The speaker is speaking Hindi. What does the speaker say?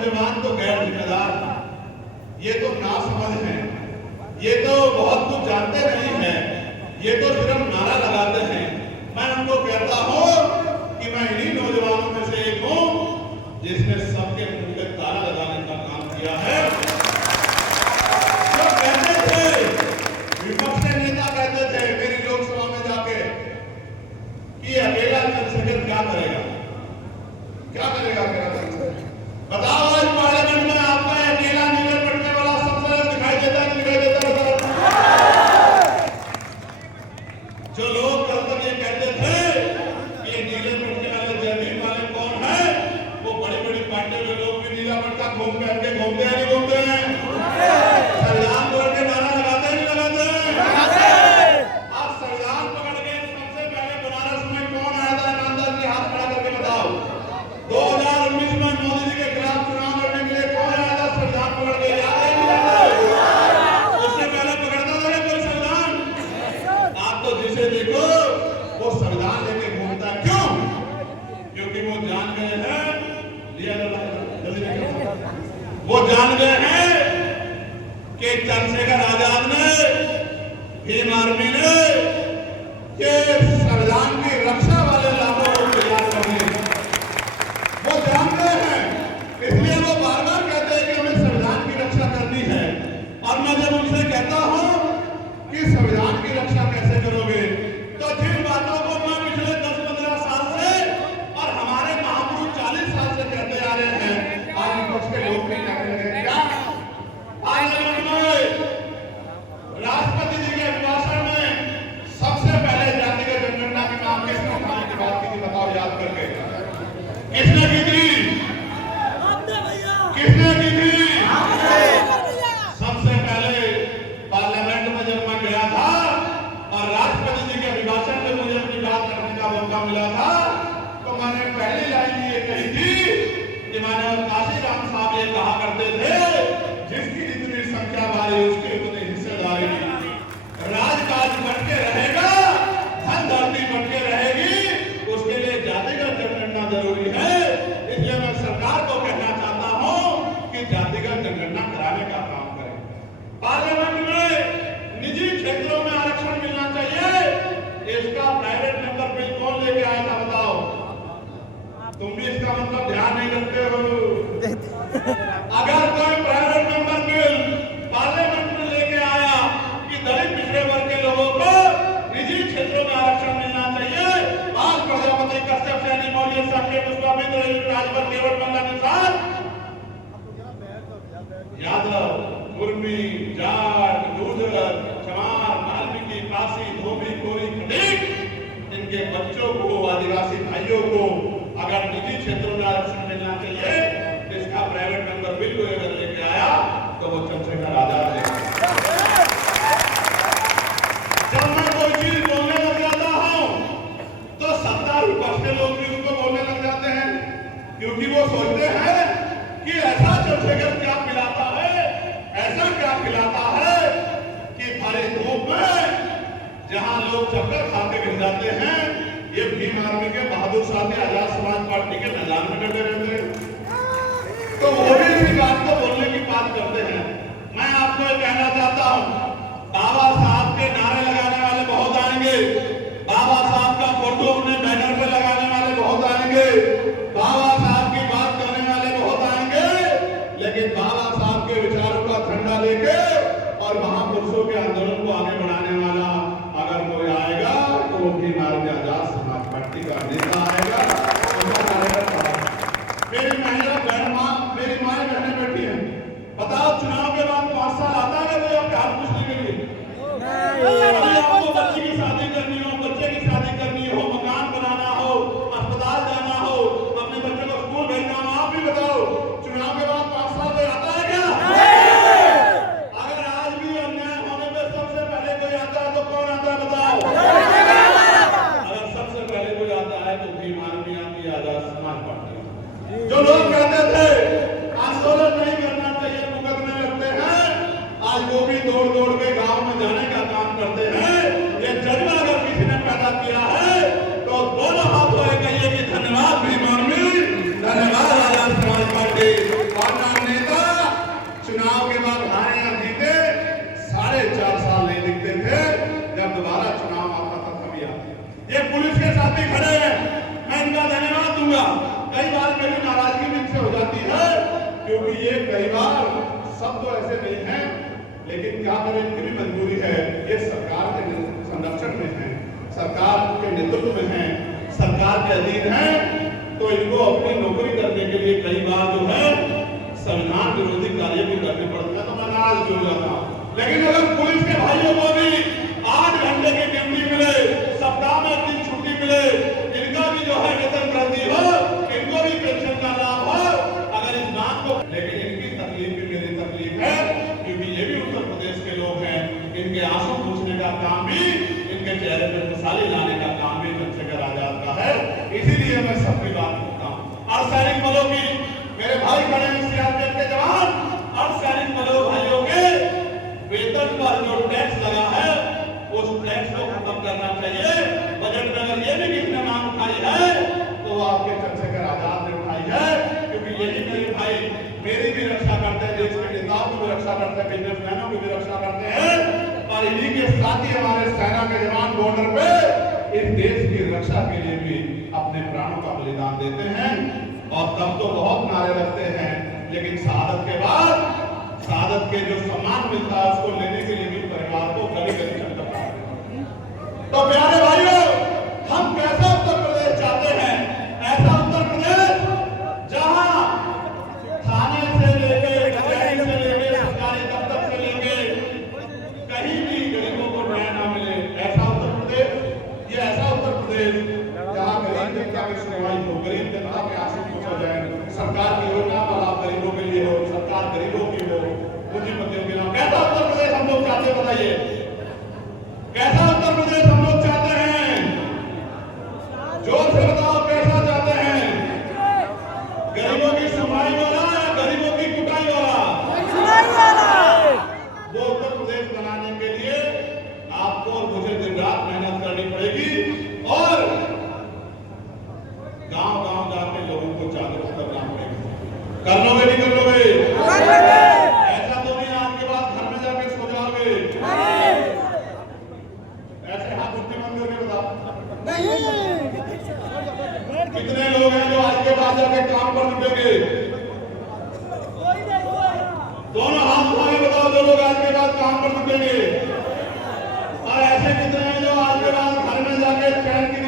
नौजवान तो गैर जिम्मेदार हैं, ये तो नासमझ हैं, ये तो बहुत कुछ जानते नहीं हैं, ये तो सिर्फ नारा लगाते हैं। मैं उनको कहता हूं कि मैं इन्हीं नौजवानों में से एक हूं जिसने सबके मुंह पे ताला लगाने का काम किया है। जो कहते थे, विपक्ष के नेता कहते थे मेरी लोकसभा में जाके कि अकेला चंद्रशेखर क्या करेगा, क्या करेगा मेरा चंद्रशेखर? बताओ आज पार्लियामेंट में आपका अकेला नीले पटने वाला सबसे दिखाई देता है, दिखाई देता है? जो लोग कल तक ये कहते थे कि ये नीले पटने वाले जमीन वाले कौन है, वो बड़ी बड़ी पार्टियों के लोग भी नीला पटका घूम करके घूमते हैं, नहीं घूमते हैं? संविधान तोड़ के नारा लगाते हैं, नहीं लगाते हैं? आज संविधान पकड़ के सबसे पहले बनारस में कौन आया था? ईमानदार से हाथ खड़ा करके बताओ। 2019 में मोदी जी के खिलाफ चुनाव लड़ने के लिए कौन आया था? संविधान पकड़ के, याद है? उससे पहले पकड़ता था कोई संविधान? आप तो जिसे देखो वो संविधान लेके घूमता, क्यों? क्योंकि वो जान गए हैं, वो जान गए हैं कि चंद्रशेखर आजाद ने, भीम आर्मी ने के संविधान की रक्षा वाले लाभों को तैयार करने, वो जान गए हैं। इसलिए वो बार बार कहते हैं कि हमें संविधान की रक्षा करनी है। और मैं जब उनसे कहता हूं कि संविधान की रक्षा कैसे करोगे, तो जिन बातों को मैं पिछले 10-15 साल से और हमारे महापुरुष 40 साल से कहते आ रहे हैं, आज विपक्ष के लोग भी कहने लगे। क्या पार्लियामेंट में राष्ट्रपति जी के अभिभाषण में सबसे पहले जातिगत जनगणना की नाम किसने उठाने की बात की थी? बताओ याद करके, किसने की थी? किसने की थी? सबसे पहले पार्लियामेंट में जब मैं गया था और राष्ट्रपति जी के अभिभाषण में मुझे अपनी बात रखने का मौका मिला था, तो मैंने पहली लाइन ये कही थी कि माननीय काशीराम साहब ये कहा करते थे, जिसकी जितनी संख्या वाली उसकी उतनी हिस्सेदारी। राजकाज बटके रहेगा, धन धरती बटके रहेगी, उसके लिए जातिगत जनगणना जरूरी है। इसलिए मैं सरकार को कहना चाहता हूं कि जातिगत जनगणना कराने का काम करें। पार्लियामेंट में निजी क्षेत्रों में आरक्षण मिलना चाहिए, इसका प्राइवेट मेंबर बिल कौन लेके आया था? बताओ। तुम भी इसका मतलब ध्यान नहीं रखते हो। अगर कोई प्राइवेट मेंबर बिल पार्लियामेंट में लेके आया कि दलित पिछड़े वर्ग के लोगों को निजी क्षेत्रों में आरक्षण मिलना चाहिए, आज प्रजापति कश्यप सैनी मौर्य साकेत विश्वामित्र राजभर केवट मल्ला निषाद यादव, मुर्मी, जाट, गुर्जर, चमार, वाल्मीकि, काशी, धोबी, कोरी, खटीक, इनके बच्चों को, आदिवासी भाइयों को अगर निजी क्षेत्रों में आरक्षण मिलना चाहिए, इसका प्राइवेट मेंबर बिल को अगर लेके आया तो वो चंद्रशेखर आजाद है। जब मैं कोई चीज बोलने लग जाता हूं तो सत्ता विपक्ष के लोग भी उसको बोलने लग जाते हैं, क्योंकि वो सोचते हैं कि ऐसा चंद्रशेखर क्या खिलाता है, ऐसा क्या खिलाता है कि भरे धूप में जहां लोग चक्कर खा के गिर जाते हैं, ये भीम आर्मी के बहादुर साथी आजाद समाज पार्टी के मैदान में डटे रहते हैं, तो वो भी इसी बात को बोलने की बात करते हैं। मैं आपको ये कहना चाहता हूं, बाबा साहब के नारे लगाने वाले बहुत आएंगे, बाबा साहब का फोटो अपने बैनर पे लगाने वाले बहुत आएंगे, बाबा साहब की बात करने वाले बहुत आएंगे, लेकिन बाबा साहब के विचारों का ठंडा लेके और महापुरुषों के आंदोलन को आगे बढ़ाने वाला अगर कोई आएगा तो वो भी भारतीय आजाद समाज पार्टी का नेता आएगा। मेरी महिला बहन मां, मेरी माएं बहनें बैठी हैं, बताओ चुनाव के बाद 5 साल आता है कोई आपके हाथ पूछने के लिए? अभी आपको बच्ची की शादी करनी हो, बच्चे की शादी करनी हो, मकान बनाना हो, अस्पताल जाना हो, अपने बच्चों को स्कूल भेजना हो, आप भी बताओ चुनाव के बाद 5 साल कोई आता है क्या? अगर आज भी अन्याय होने पे सबसे पहले कोई आता है तो कौन आता है बताओ? अगर सबसे पहले कोई आता है तो भीम आर्मी आती है, आजाद समाज पार्टी। जो लोग कहते थे आंदोलन नहीं करना चाहिए, मुकदमे लगते हैं, आज वो भी दौड़ दौड़ के गांव में जाने का काम करते हैं। ये जज्बा अगर किसी ने पैदा किया है तो दोनों हाथों से कहिए कि धन्यवाद भीम आर्मी, धन्यवाद आजाद समाज पार्टी। क्योंकि ये कई बार सब तो ऐसे नहीं हैं, लेकिन क्या करें, इनकी भी मजबूरी है। ये सरकार के संरक्षण में है, सरकार के नेतृत्व में है, सरकार के अधीन है, तो इनको अपनी नौकरी करने के लिए कई बार जो है संविधान विरोधी कार्य भी करने पड़ते हैं। तो मैं नाराज हो जाता हूँ। लेकिन अगर पुलिस के भाइयों को भी 8 घंटे की ड्यूटी मिले, सप्ताह में 1 दिन छुट्टी मिले, इनका भी जो है वेतन वृद्धि हो, इनको भी पेंशन का लाभ हो, अगर इस बात को, लेकिन इनकी तकलीफ भी मेरी तकलीफ है, क्योंकि ये भी उत्तर प्रदेश के लोग हैं। इनके आंसू पूछने का काम भी, इनके चेहरे पर खुशहाली लाने का काम भी चंद्रशेखर आजाद का है। इसीलिए मैं सबकी बात करता हूँ। अर्धसैनिक बलों की, मेरे भाई खड़े हैं सीआरपीएफ के जवान, अर्धसैनिक बलों भाइयों के वेतन पर जो टैक्स लगा है, उस टैक्स को खत्म करना चाहिए। बजट में अगर ये भी किसी ने मांग उठाई है, तो आपके चंद्रशेखर आजाद ने उठाई है, क्योंकि यही मेरे भाई मेरी भी रक्षा करते हैं, देश के नेताओं की भी रक्षा करते हैं, बिजनेसमैनों की भी रक्षा करते हैं, और इन्हीं के साथ ही हमारे सेना के जवान बॉर्डर पे इस देश की रक्षा के लिए भी अपने प्राणों का बलिदान देते हैं। और तब तो बहुत नारे लगते हैं, लेकिन शहादत के बाद, शहादत के जो सम्मान मिलता है उसको लेने के लिए भी परिवार को गली गली चक्कर काटते हैं। तो प्यारे भाइयों, हम कैसा उत्तर प्रदेश चाहते हैं? ऐसा उत्तर प्रदेश जहां थाने से लेकर कचहरी से लेकर सरकारी दफ्तर से लेकर कहीं भी गरीबों को न्याय ना मिले, ऐसा उत्तर प्रदेश। ये ऐसा उत्तर प्रदेश जहां गरीब जनता की सुनवाई हो, गरीब जनता के आंसू पूछा जाए, सरकार की योजना का लाभ गरीबों के लिए हो, सरकार गरीबों की हो, पूंजीपतियों के नाम। कैसा उत्तर प्रदेश हम लोग चाहते हैं, बताइए? कैसा उत्तर प्रदेश हम लोग चाहते हैं? जोर से बताओ, कैसा चाहते हैं? गरीबों की सुनवाई वाला या गरीबों की कुटाई वाला? वो उत्तर प्रदेश बनाने के लिए आपको और मुझे दिन रात मेहनत करनी पड़ेगी, और गांव गांव जाके लोगों को जागरूक करना पड़ेगा। कर लोगे नहीं कर लोगे? ऐसा तो नहीं आज के बाद घर में जाके सो जाओगे? ऐसे हाथ उठने बंद करके बताओ, कितने लोग हैं जो आज के बाद जाके काम पर जुटेंगे? दोनों हाथ उठा के बताओ जो लोग आज के बाद काम पर जुटेंगे। और ऐसे कितने हैं जो आज के बाद घर में जाके चैन की